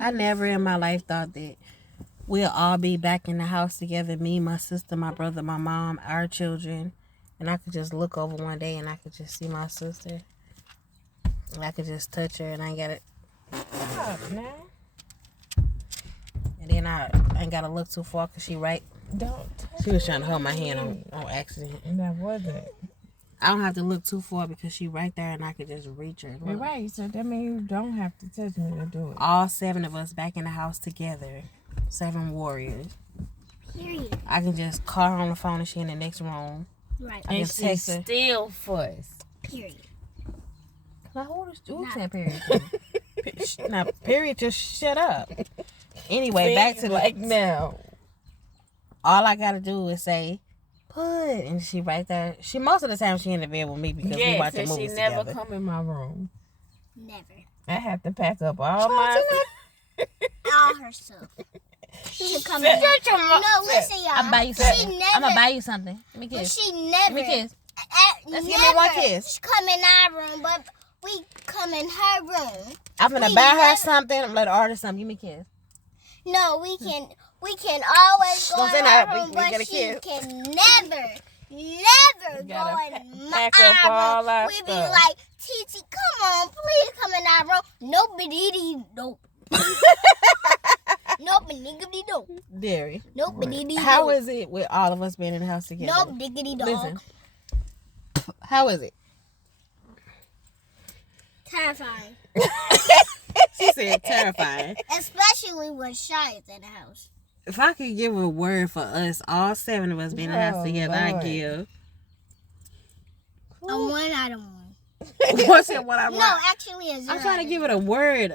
I never in my life thought that we'll all be back in the house together. Me, my sister, my brother, my mom, our children. And I could just look over one day and I could just see my sister. And I could just touch her and I ain't got to... Stop, man. And then I ain't got to look too far because she right. She was trying to hold my hand on accident. And that wasn't. I don't have to look too far because she right there and I could just reach her. You're right. So that means you don't have to touch me to do it. All 7 of us back in the house together. 7 warriors. Period. I can just call her on the phone and she in the next room. Right. I can And she text her. still fuss. Period. Now, who said period? Now, period, just shut up. Anyway, back to like now. All I gotta do is say, put, and she right there. She most of the time she in the bed with me because we watch the movies she never together. come in my room. Never. I have to pack up all my. All her stuff. She should come in. No, listen, y'all. I'm buy you something. I'm gonna buy you something. Let me But kiss. she never. Let me kiss. Let's give me one kiss. She come in our room, but we come in her room. I'm gonna buy her something. I'm gonna let her order something. Give me a kiss. No, we can always go Don't say in that. her We room, get a but she kiss. can never go gotta in pack our up all room. our We be stuff. like, Titi, come on, please come in our room. Nobody, nope. Nope, diggity dope. Derry. Nope, diggity dope. How is it with all of us being in the house together? Nope, diggity dog. Listen. How is it? Terrifying. She said terrifying. Especially when Shy is in the house. If I could give a word for us, all 7 of us being in the house together, I'd Lord. give. A 1 out of 1. What's it? What I want? No, actually a 0. I'm trying to give it a word.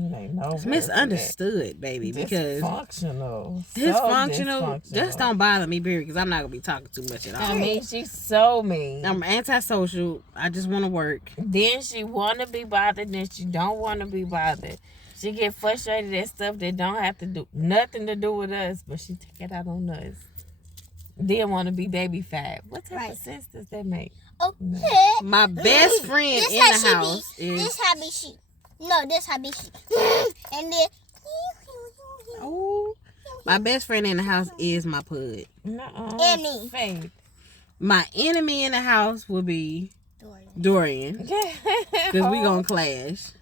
It's Misunderstood, baby, because dysfunctional. dysfunctional just don't bother me, period, because I'm not gonna be talking too much at all. I mean, she's so mean. I'm antisocial. I just want to work. Then she want to be bothered, then she don't want to be bothered. She get frustrated at stuff that don't have to do nothing to do with us, but she take it out on us. Then want to be baby fat. What type of sense does that make? Okay. My best friend This in how the she house be. is. This how be she. No, this how be she. And then. Oh, my best friend in the house is my pud. Annie. Faith. My enemy in the house will be Dorian, because we gonna clash.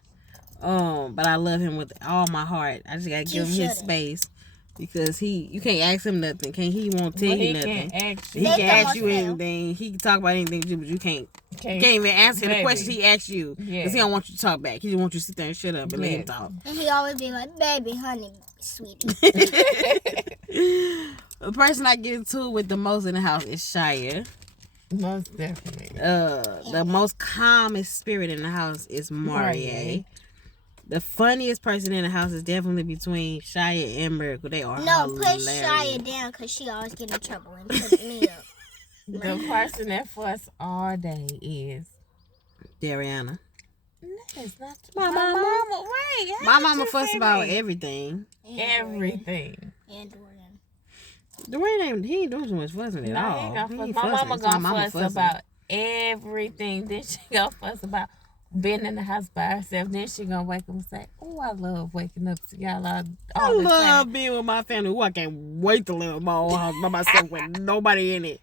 But I love him with all my heart. I just gotta give him his space because you can't ask him nothing. He won't tell you nothing. He can ask you anything. He can talk about anything, but you can't even answer the question he asked you because he don't want you to talk back. He just wants you to sit there and shut up and let him talk. And he always be like, baby, honey, sweetie. The person I get into with the most in the house is Shia. Most definitely. The most calmest spirit in the house is Marie. The funniest person in the house is definitely between Shia and Miracle. They are hilarious. Push Shia down because she always get in trouble and put me up. The person that fuss all day is Darriona. No, it's not My mama. Right. My mama fuss about everything. Everything. And Dorian. Dorian he ain't doing too much fussing at all. My mama gonna fuss about everything. Then she gonna fuss about being in the house by herself. Then she gonna wake up and say, "Oh, I love waking up to y'all all I the time." love being with my family. Ooh, I can't wait to live in my own house by myself with nobody in it.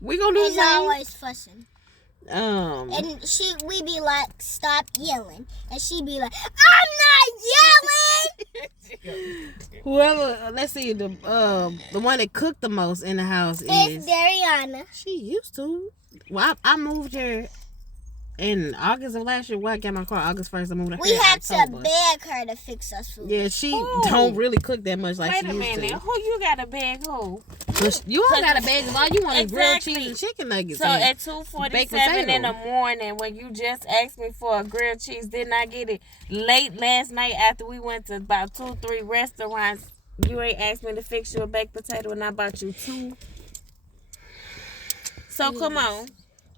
We gonna do the And same. always fussing. And we be like, stop yelling. And she be like, I'm not yelling. Whoever, let's see, the one that cooked the most in the house It's is Darriona. She used to. Well, I moved her in August of last year. Well, I got my car August 1st. I moved her. We had to beg her to fix us food. Yeah, she don't really cook that much like Wait she a used minute. to. Who you got a bag who? You don't got a bag. All you want is grilled Exactly. cheese and chicken nuggets. So at 2:47 in the morning, when you just asked me for a grilled cheese, didn't I get it late last night after we went to about 2-3 restaurants? You ain't asked me to fix you a baked potato, and I bought you 2. So come on.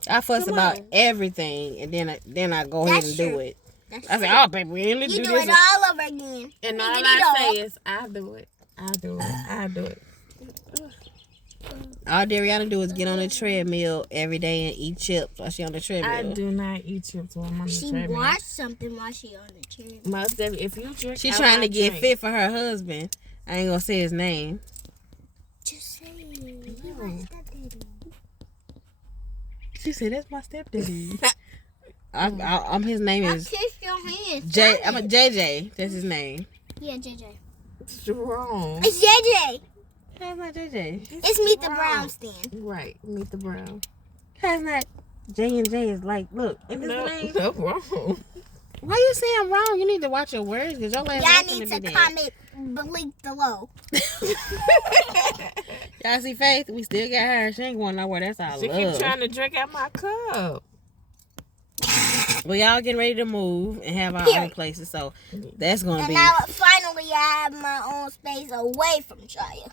I fuss about everything, and then I go ahead and do it. I say, "Oh, baby, we really You do do this." it all over again. And all I say is, I do it. I do it. I do it. All Darriona do is get on the treadmill every day and eat chips while she on the treadmill. I do not eat chips while I'm on the treadmill. She watch something while she on the treadmill. Most of if you drink, She trying to get fit for her husband. I ain't gonna say his name. Just say it. You my stepdaddy. She said that's my stepdaddy. I'm his name is Kiss your hands. I'm a JJ. That's his name. Yeah, JJ. It's wrong. It's JJ. That's not JJ. It's Meet the Browns then. Right, Meet the Brown. That's not J and J is like, look, is this name? No, wrong. Why you saying wrong? You need to watch your words because your last Y'all need to comment link below. Y'all see Faith? We still got her. She ain't going nowhere. That's our She love. keep trying to drink out my cup. Well, y'all getting ready to move and have our own places, so that's gonna And be. now finally I have my own space away from Shia.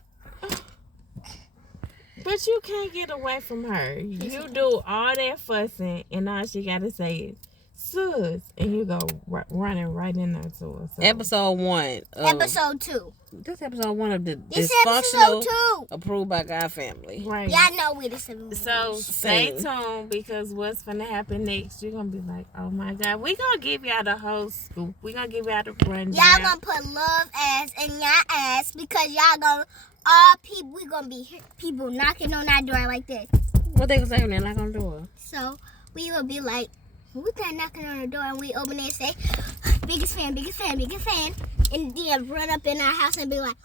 But you can't get away from her. You do all that fussing, and all she gotta say is "sus," and you go running right in there to her. So. Episode 1. Episode 2. This episode 1 of the This dysfunctional, episode 2. approved by God family. Right. Y'all know we the same. So stay tuned because what's gonna happen next? You're gonna be like, "Oh my God, we gonna give y'all the whole scoop. We gonna give y'all the rundown. Y'all gonna put love ass in y'all ass because y'all gonna all people. We gonna be people knocking on our door like this. What they gonna say when they're not gonna do it? So we will be like, who's that knocking on the door? And we open it and say, biggest fan, biggest fan, biggest fan. And then run up in our house and be like,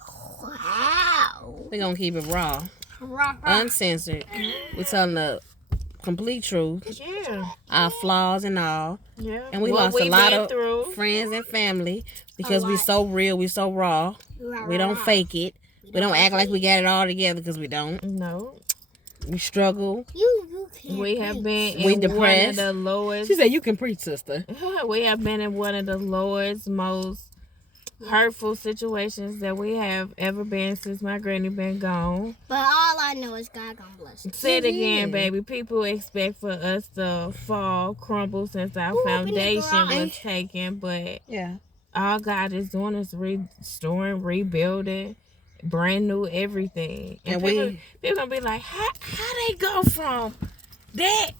wow. We gonna keep it raw, Rah, rah. uncensored. We telling the complete truth, Yeah. our flaws and all. Yeah. And we What lost a lot been of through. friends and family because A we lot. so real, we so raw. Rah, We rah, don't rah. fake it. We don't act like we got it all together because we don't. No. We struggle. You can't. We have been We in one of depressed. the lowest. She said, "You can preach, sister." We have been in one of the lowest, most hurtful situations that we have ever been since my granny been gone. But all I know is God gonna bless us. Say it again, Yeah. baby. People expect for us to fall, crumble since our Ooh, foundation open the was taken, but Yeah. all God is doing is restoring, rebuilding, brand new everything. And And people gonna be like, how they go from that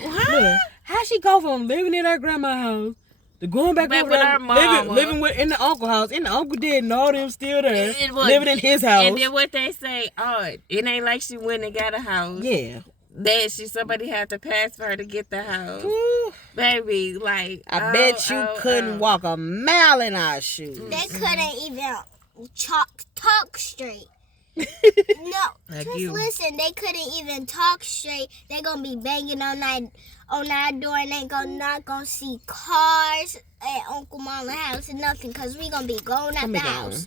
huh? Look, how she go from living in her grandma's house to going back Back over with there, her mama. living in the uncle house, and the uncle dead and all them still there, It was- living in his house. And then what they say, oh, it ain't like she went and got a house. Yeah. That somebody had to pass for her to get the house. Ooh, Baby, like I bet you couldn't walk a mile in our shoes. They couldn't even talk straight. No, Like just you. listen. They couldn't even talk straight. They gonna be banging on our door, and they not gonna see cars at Uncle Mama's house and nothing, cause we gonna be going out the house,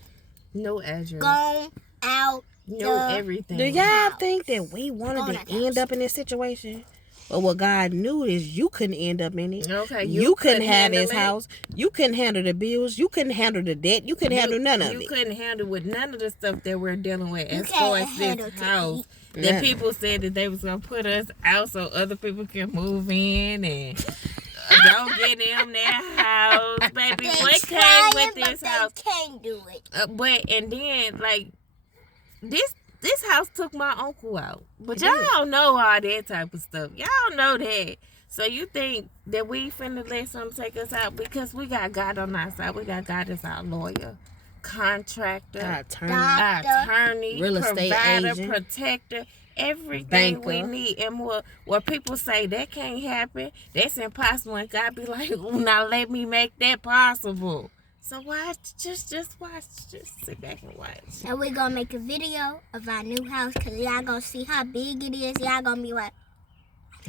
No address. going out. No everything. Do y'all think that we wanted Going out to the end house. up in this situation? But what God knew is you couldn't end up in it. Okay, You couldn't have handle his it. house. You couldn't handle the bills. You couldn't handle the debt. You couldn't handle none of You it. couldn't handle with none of the stuff that we're dealing with You as far can't as handle this to house. eat. That Yeah. people said that they was gonna put us out so other people can move in and don't get them their house, baby. They What came trying, with but this they house? can't do it. And then like this house took my uncle out, but y'all don't know all that type of stuff. Y'all know that. So you think that we finna let something take us out because we got God on our side? We got God as our lawyer, contractor, Our attorney. Doctor. our attorney, Real estate provider, agent. protector, everything we Banker. need. And what people say that can't happen, that's impossible. And God be like, now let me make that possible. So watch, just watch, just sit back and watch. And we're gonna make a video of our new house, cause y'all gonna see how big it is. Y'all gonna be like,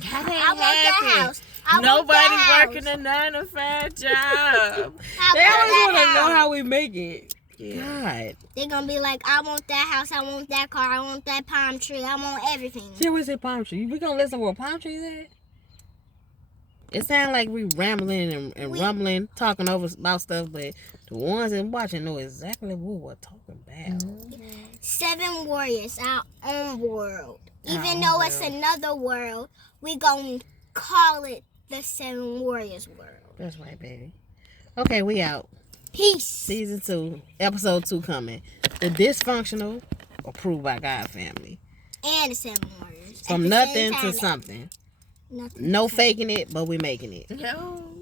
How I that want that happen? house. I want Nobody that house. working a 9-to-5 job. I They want always that want to know house. how we make it. Yeah. God. They're gonna be like, I want that house, I want that car, I want that palm tree, I want everything. See, where's that palm tree? We gonna listen where palm trees at? It sounds like we rambling and rumbling, talking over about stuff, but the ones that watching know exactly what we're talking about. 7 warriors, our own world. Our Even own though it's world. another world, we gonna call it the 7 warriors world. That's right, baby. Okay, we out. Peace. Season 2, episode 2 coming. The dysfunctional, approved by God family. And the 7 warriors. From nothing to something. Nothing. No faking it, but we making it. No.